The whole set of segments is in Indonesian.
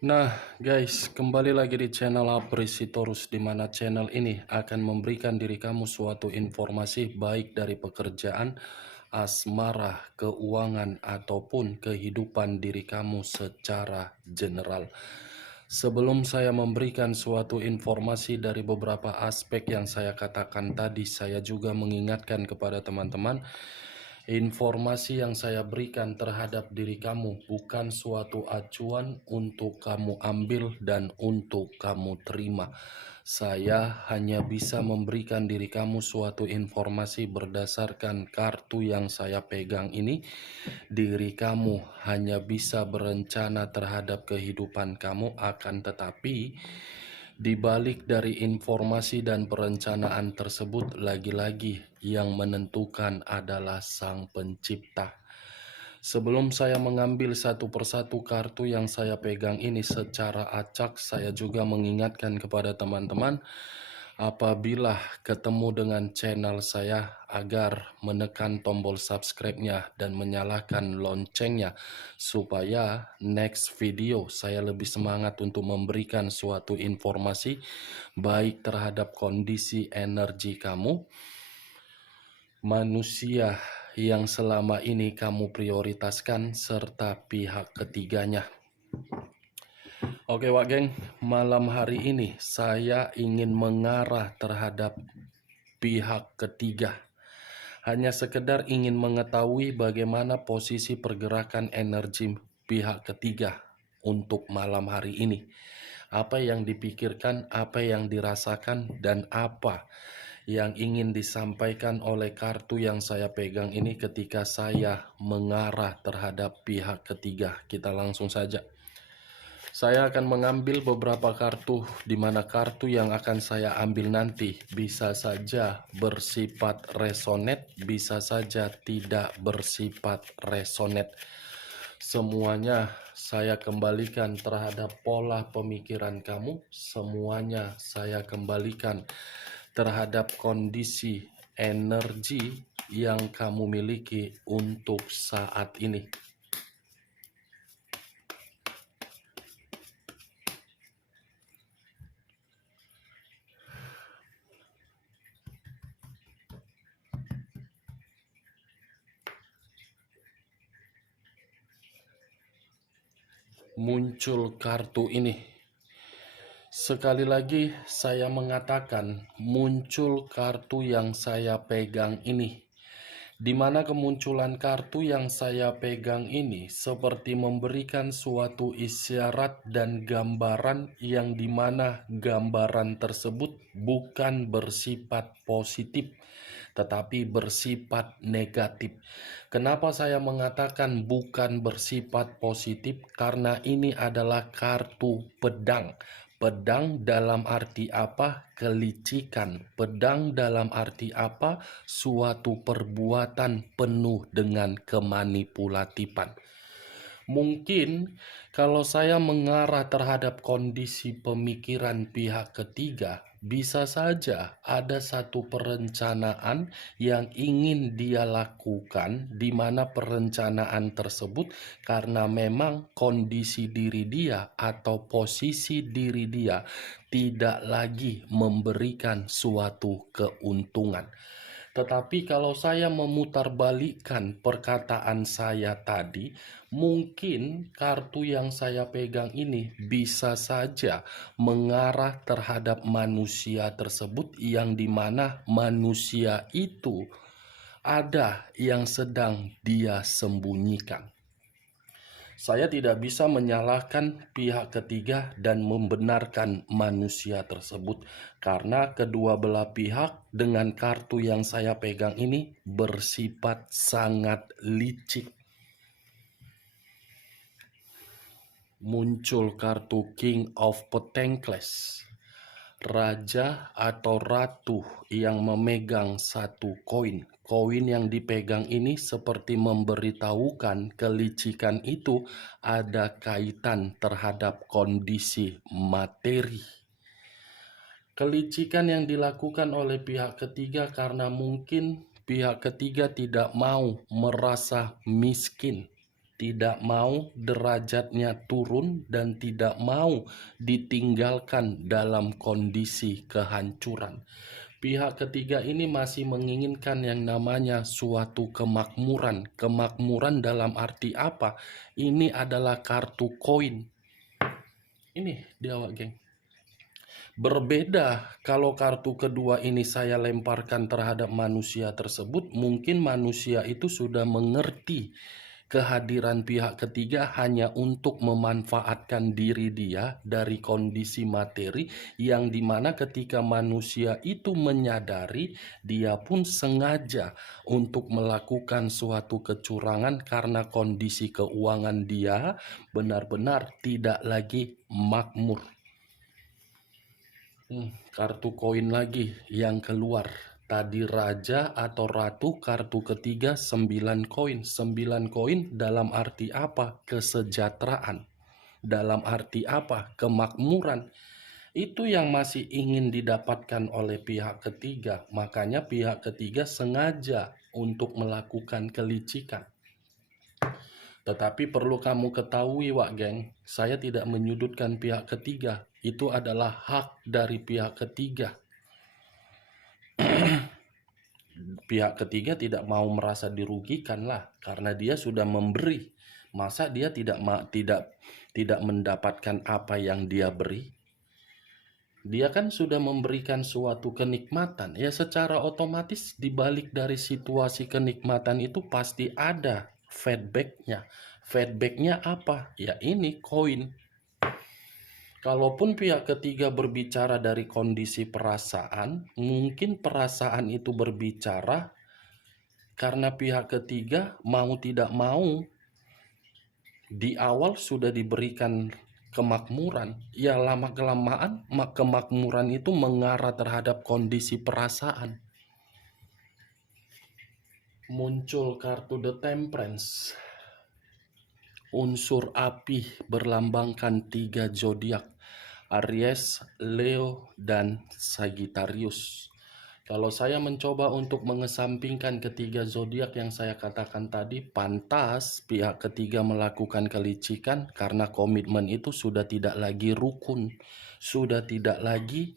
Nah, guys, kembali lagi di channel Apresitorus, di mana channel ini akan memberikan diri kamu suatu informasi baik dari pekerjaan, asmara, keuangan, ataupun kehidupan diri kamu secara general. Sebelum saya memberikan suatu informasi dari beberapa aspek yang saya katakan tadi, saya juga mengingatkan kepada teman-teman, informasi yang saya berikan terhadap diri kamu bukan suatu acuan untuk kamu ambil dan untuk kamu terima. Saya hanya bisa memberikan diri kamu suatu informasi berdasarkan kartu yang saya pegang ini. Diri kamu hanya bisa berencana terhadap kehidupan kamu, akan tetapi di balik dari informasi dan perencanaan tersebut, lagi-lagi yang menentukan adalah Sang Pencipta. Sebelum saya mengambil satu persatu kartu yang saya pegang ini secara acak, saya juga mengingatkan kepada teman-teman, apabila ketemu dengan channel saya, agar menekan tombol subscribe-nya dan menyalakan loncengnya, supaya next video saya lebih semangat untuk memberikan suatu informasi baik terhadap kondisi energi kamu, manusia yang selama ini kamu prioritaskan, serta pihak ketiganya. Oke Wak Geng, malam hari ini saya ingin mengarah terhadap pihak ketiga. Hanya sekedar ingin mengetahui bagaimana posisi pergerakan energi pihak ketiga untuk malam hari ini. Apa yang dipikirkan, apa yang dirasakan, dan apa yang ingin disampaikan oleh kartu yang saya pegang ini ketika saya mengarah terhadap pihak ketiga. Kita langsung saja. Saya akan mengambil beberapa kartu, di mana kartu yang akan saya ambil nanti bisa saja bersifat resonate, bisa saja tidak bersifat resonate. Semuanya saya kembalikan terhadap pola pemikiran kamu, semuanya saya kembalikan terhadap kondisi energi yang kamu miliki untuk saat ini. Muncul kartu ini. Sekali lagi saya mengatakan, muncul kartu yang saya pegang ini. Di mana kemunculan kartu yang saya pegang ini seperti memberikan suatu isyarat dan gambaran, yang dimana gambaran tersebut bukan bersifat positif tetapi bersifat negatif. Kenapa saya mengatakan bukan bersifat positif? Karena ini adalah kartu pedang. Pedang dalam arti apa? Kelicikan. Pedang dalam arti apa? Suatu perbuatan penuh dengan kemanipulatifan. Mungkin kalau saya mengarah terhadap kondisi pemikiran pihak ketiga, bisa saja ada satu perencanaan yang ingin dia lakukan, di mana perencanaan tersebut karena memang kondisi diri dia atau posisi diri dia tidak lagi memberikan suatu keuntungan. Tetapi kalau saya memutarbalikkan perkataan saya tadi, mungkin kartu yang saya pegang ini bisa saja mengarah terhadap manusia tersebut, yang dimana manusia itu ada yang sedang dia sembunyikan. Saya tidak bisa menyalahkan pihak ketiga dan membenarkan manusia tersebut, karena kedua belah pihak dengan kartu yang saya pegang ini bersifat sangat licik. Muncul kartu King of Pentacles, raja atau ratu yang memegang satu koin. Koin yang dipegang ini seperti memberitahukan kelicikan itu ada kaitan terhadap kondisi materi. Kelicikan yang dilakukan oleh pihak ketiga karena mungkin pihak ketiga tidak mau merasa miskin. tidak mau derajatnya turun dan tidak mau ditinggalkan dalam kondisi kehancuran. Pihak ketiga ini masih menginginkan yang namanya suatu kemakmuran. Kemakmuran dalam arti apa? Ini adalah kartu koin. Ini dia, Wak geng. Berbeda kalau kartu kedua ini saya lemparkan terhadap manusia tersebut, mungkin manusia itu sudah mengerti kehadiran pihak ketiga hanya untuk memanfaatkan diri dia dari kondisi materi, yang dimana ketika manusia itu menyadari, dia pun sengaja untuk melakukan suatu kecurangan karena kondisi keuangan dia benar-benar tidak lagi makmur. Kartu koin lagi yang keluar. Tadi raja atau ratu, kartu ketiga 9 koin. 9 koin dalam arti apa? Kesejahteraan. Dalam arti apa? Kemakmuran. Itu yang masih ingin didapatkan oleh pihak ketiga. Makanya pihak ketiga sengaja untuk melakukan kelicikan. Tetapi perlu kamu ketahui, Wak geng, saya tidak menyudutkan pihak ketiga. Itu adalah hak dari pihak ketiga. Pihak ketiga tidak mau merasa dirugikan lah, karena dia sudah memberi. Masa dia tidak mendapatkan apa yang dia beri? Dia kan sudah memberikan suatu kenikmatan. Ya secara otomatis di balik dari situasi kenikmatan itu pasti ada feedbacknya. Feedbacknya apa? Ya ini koin. Kalaupun pihak ketiga berbicara dari kondisi perasaan, mungkin perasaan itu berbicara karena pihak ketiga mau tidak mau di awal sudah diberikan kemakmuran. Ya lama-kelamaan kemakmuran itu mengarah terhadap kondisi perasaan. Muncul kartu The Temperance. Unsur api berlambangkan 3 zodiak, Aries, Leo, dan Sagittarius. Kalau saya mencoba untuk mengesampingkan ketiga zodiak yang saya katakan tadi, pantas pihak ketiga melakukan kelicikan karena komitmen itu sudah tidak lagi rukun, sudah tidak lagi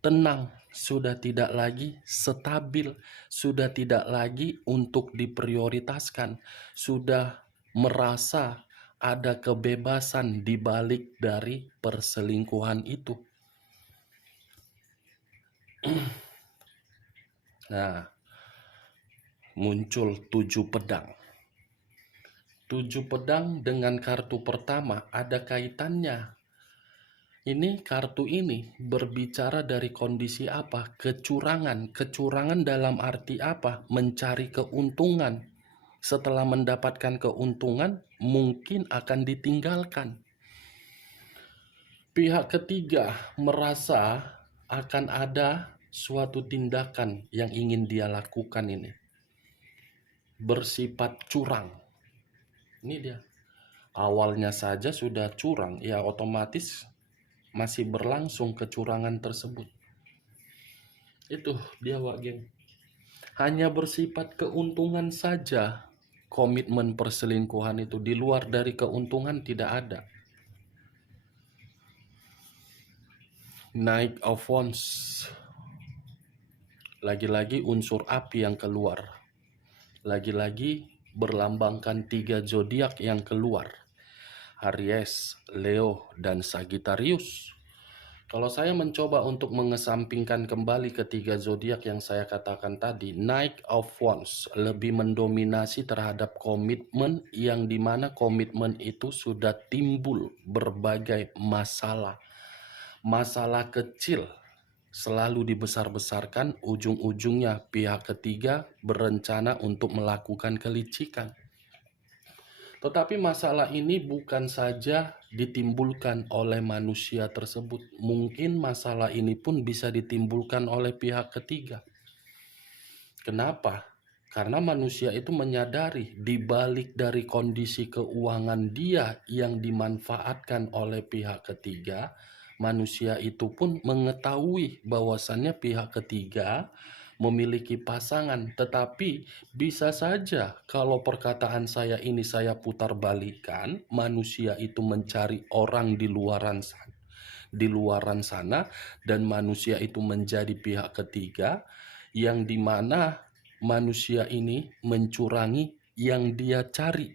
tenang, sudah tidak lagi stabil, sudah tidak lagi untuk diprioritaskan, sudah merasa ada kebebasan di balik dari perselingkuhan itu. Nah, muncul 7 pedang. 7 pedang dengan kartu pertama ada kaitannya. Ini kartu ini berbicara dari kondisi apa? Kecurangan. Kecurangan dalam arti apa? Mencari keuntungan. Setelah mendapatkan keuntungan, mungkin akan ditinggalkan. Pihak ketiga merasa akan ada suatu tindakan yang ingin dia lakukan ini. Bersifat curang. Ini dia. Awalnya saja sudah curang, ya otomatis masih berlangsung kecurangan tersebut. Itu dia, Wak geng. Hanya bersifat keuntungan saja. Komitmen perselingkuhan itu di luar dari keuntungan tidak ada. Knight of Wands. Lagi-lagi unsur api yang keluar. Lagi-lagi berlambangkan 3 zodiak yang keluar. Aries, Leo, dan Sagittarius. Kalau saya mencoba untuk mengesampingkan kembali ketiga zodiak yang saya katakan tadi, Knight of Wands lebih mendominasi terhadap komitmen, yang dimana komitmen itu sudah timbul berbagai masalah. Masalah kecil selalu dibesar-besarkan, ujung-ujungnya pihak ketiga berencana untuk melakukan kelicikan. Tetapi masalah ini bukan saja ditimbulkan oleh manusia tersebut. Mungkin masalah ini pun bisa ditimbulkan oleh pihak ketiga. Kenapa? Karena manusia itu menyadari di balik dari kondisi keuangan dia yang dimanfaatkan oleh pihak ketiga, manusia itu pun mengetahui bahwasannya pihak ketiga memiliki pasangan, tetapi bisa saja kalau perkataan saya ini saya putar balikan, manusia itu mencari orang di luaran sana dan manusia itu menjadi pihak ketiga yang dimana manusia ini mencurangi yang dia cari.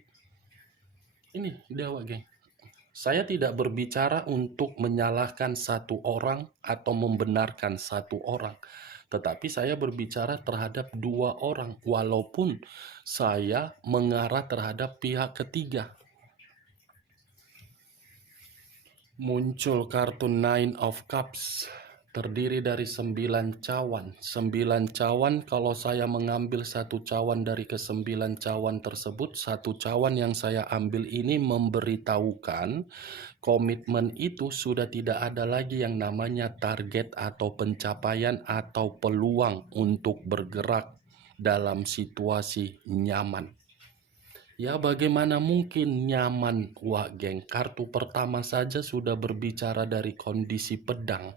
Ini dewa, geng. Saya tidak berbicara untuk menyalahkan satu orang atau membenarkan satu orang, tetapi saya berbicara terhadap dua orang, walaupun saya mengarah terhadap pihak ketiga. Muncul kartu Nine of Cups, terdiri dari 9 cawan. 9 cawan, kalau saya mengambil satu cawan dari ke-9 cawan tersebut, satu cawan yang saya ambil ini memberitahukan komitmen itu sudah tidak ada lagi yang namanya target atau pencapaian atau peluang untuk bergerak dalam situasi nyaman. Ya, bagaimana mungkin nyaman, wah geng? Kartu pertama saja sudah berbicara dari kondisi pedang.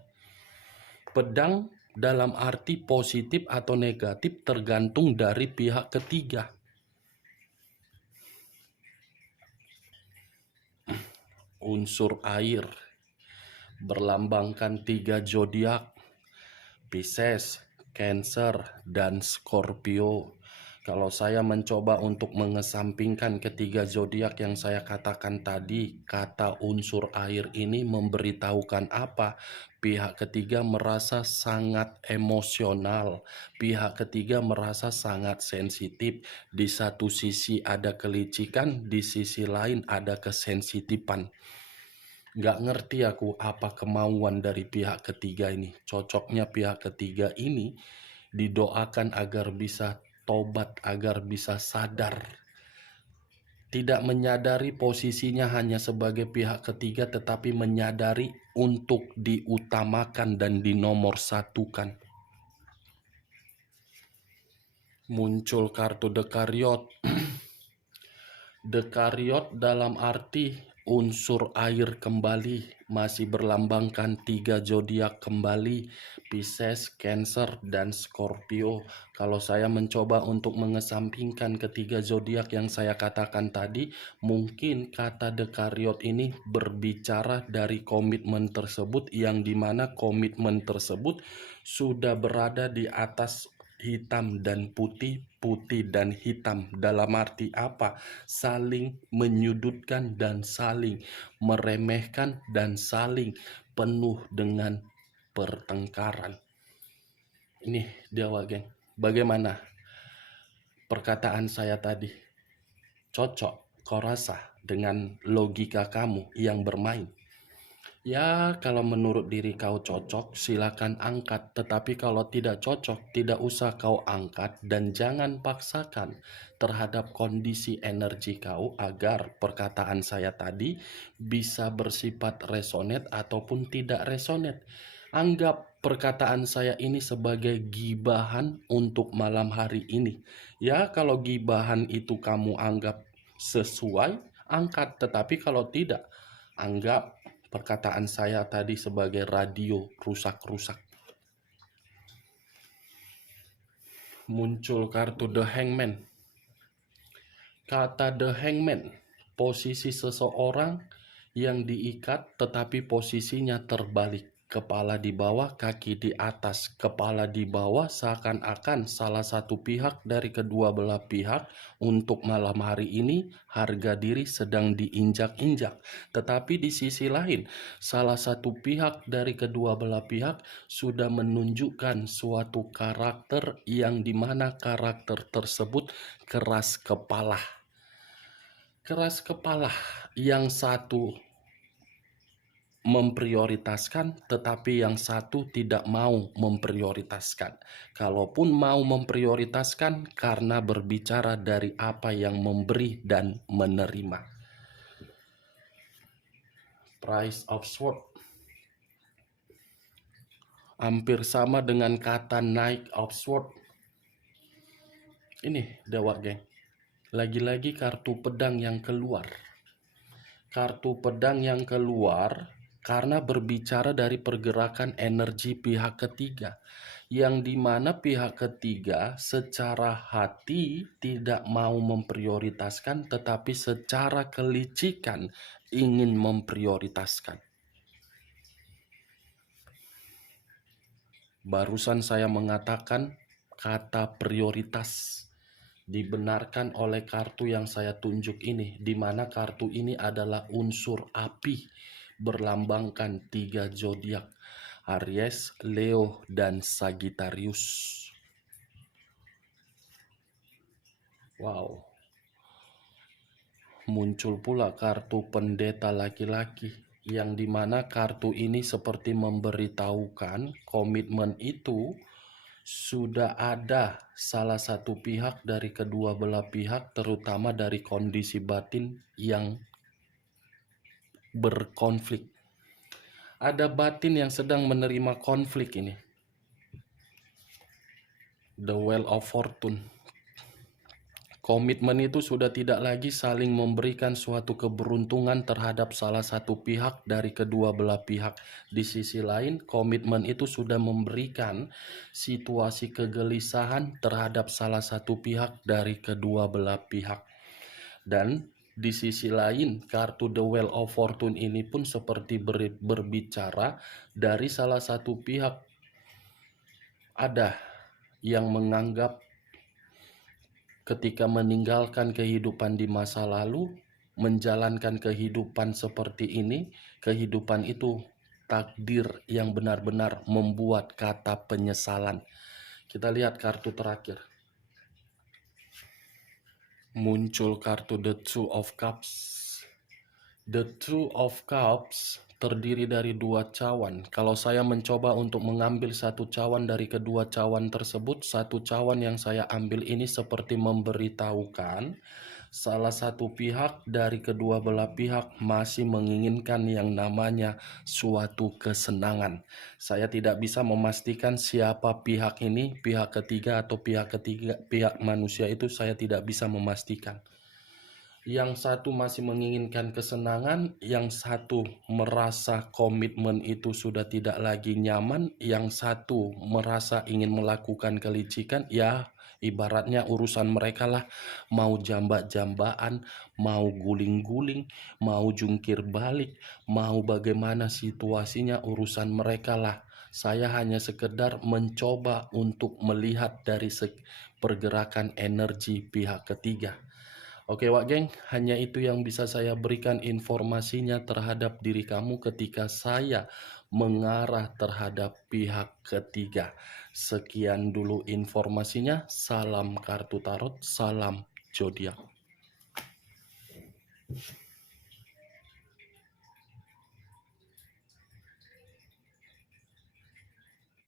Pedang dalam arti positif atau negatif tergantung dari pihak ketiga. Unsur air berlambangkan 3 zodiak, Pisces, Cancer, dan Scorpio. Kalau saya mencoba untuk mengesampingkan ketiga zodiak yang saya katakan tadi, kata unsur air ini memberitahukan apa? Pihak ketiga merasa sangat emosional, pihak ketiga merasa sangat sensitif. Di satu sisi ada kelicikan, di sisi lain ada kesensitifan. Nggak ngerti aku apa kemauan dari pihak ketiga ini. Cocoknya pihak ketiga ini didoakan agar bisa tobat, agar bisa sadar. Tidak menyadari posisinya hanya sebagai pihak ketiga, tetapi menyadari untuk diutamakan dan dinomorsatukan. Muncul kartu The Chariot. The Chariot dalam arti unsur air kembali, masih berlambangkan 3 zodiak kembali, Pisces, Cancer, dan Scorpio. Kalau saya mencoba untuk mengesampingkan ketiga zodiak yang saya katakan tadi, mungkin kata The Chariot ini berbicara dari komitmen tersebut, yang dimana komitmen tersebut sudah berada di atas hitam dan putih, putih dan hitam. Dalam arti apa? Saling menyudutkan dan saling meremehkan dan saling penuh dengan pertengkaran. Ini dewa, geng. Bagaimana perkataan saya tadi? Cocok kau rasa dengan logika kamu yang bermain? Ya, kalau menurut diri kau cocok, silakan angkat. Tetapi kalau tidak cocok, tidak usah kau angkat dan jangan paksakan terhadap kondisi energi kau agar perkataan saya tadi bisa bersifat resonate ataupun tidak resonate. Anggap perkataan saya ini sebagai gibahan untuk malam hari ini. Ya, kalau gibahan itu kamu anggap sesuai, angkat. Tetapi kalau tidak, anggap perkataan saya tadi sebagai radio rusak-rusak. Muncul kartu The Hangman. Kata The Hangman, posisi seseorang yang diikat tetapi posisinya terbalik. Kepala di bawah, kaki di atas. Kepala di bawah seakan-akan salah satu pihak dari kedua belah pihak untuk malam hari ini harga diri sedang diinjak-injak. Tetapi di sisi lain, salah satu pihak dari kedua belah pihak sudah menunjukkan suatu karakter yang dimana karakter tersebut keras kepala. Keras kepala, yang satu memprioritaskan, tetapi yang satu tidak mau memprioritaskan. Kalaupun mau memprioritaskan, karena berbicara dari apa yang memberi dan menerima. Price of Sword hampir sama dengan kata Knight of Sword. Ini dewa, geng. Lagi-lagi kartu pedang yang keluar. Kartu pedang yang keluar karena berbicara dari pergerakan energi pihak ketiga. yang dimana pihak ketiga secara hati tidak mau memprioritaskan, tetapi secara kelicikan ingin memprioritaskan. Barusan saya mengatakan kata prioritas dibenarkan oleh kartu yang saya tunjuk ini, di mana kartu ini adalah unsur api berlambangkan 3 zodiak, Aries, Leo, dan Sagittarius. Wow. Muncul pula kartu pendeta laki-laki, yang dimana kartu ini seperti memberitahukan komitmen itu sudah ada salah satu pihak dari kedua belah pihak, terutama dari kondisi batin yang berkonflik. Ada batin yang sedang menerima konflik ini. The Wheel of Fortune. Komitmen itu sudah tidak lagi saling memberikan suatu keberuntungan terhadap salah satu pihak dari kedua belah pihak. Di sisi lain, komitmen itu sudah memberikan situasi kegelisahan terhadap salah satu pihak dari kedua belah pihak. Dan di sisi lain, kartu The Wheel of Fortune ini pun seperti berbicara dari salah satu pihak. Ada yang menganggap ketika meninggalkan kehidupan di masa lalu, menjalankan kehidupan seperti ini, kehidupan itu takdir yang benar-benar membuat kata penyesalan. Kita lihat kartu terakhir. Muncul kartu The Two of Cups. The Two of Cups terdiri dari 2 cawan. Kalau saya mencoba untuk mengambil satu cawan dari kedua cawan tersebut, satu cawan yang saya ambil ini seperti memberitahukan salah satu pihak dari kedua belah pihak masih menginginkan yang namanya suatu kesenangan. Saya tidak bisa memastikan siapa pihak ini, pihak ketiga atau pihak manusia itu saya tidak bisa memastikan. Yang satu masih menginginkan kesenangan, yang satu merasa komitmen itu sudah tidak lagi nyaman, yang satu merasa ingin melakukan kelicikan, ya ibaratnya urusan mereka lah, mau jambak-jambaan, mau guling-guling, mau jungkir balik, mau bagaimana situasinya urusan mereka lah. Saya hanya sekedar mencoba untuk melihat dari pergerakan energi pihak ketiga. Oke Wak Geng, hanya itu yang bisa saya berikan informasinya terhadap diri kamu ketika saya mengarah terhadap pihak ketiga. Sekian dulu informasinya, salam kartu tarot, salam zodiak.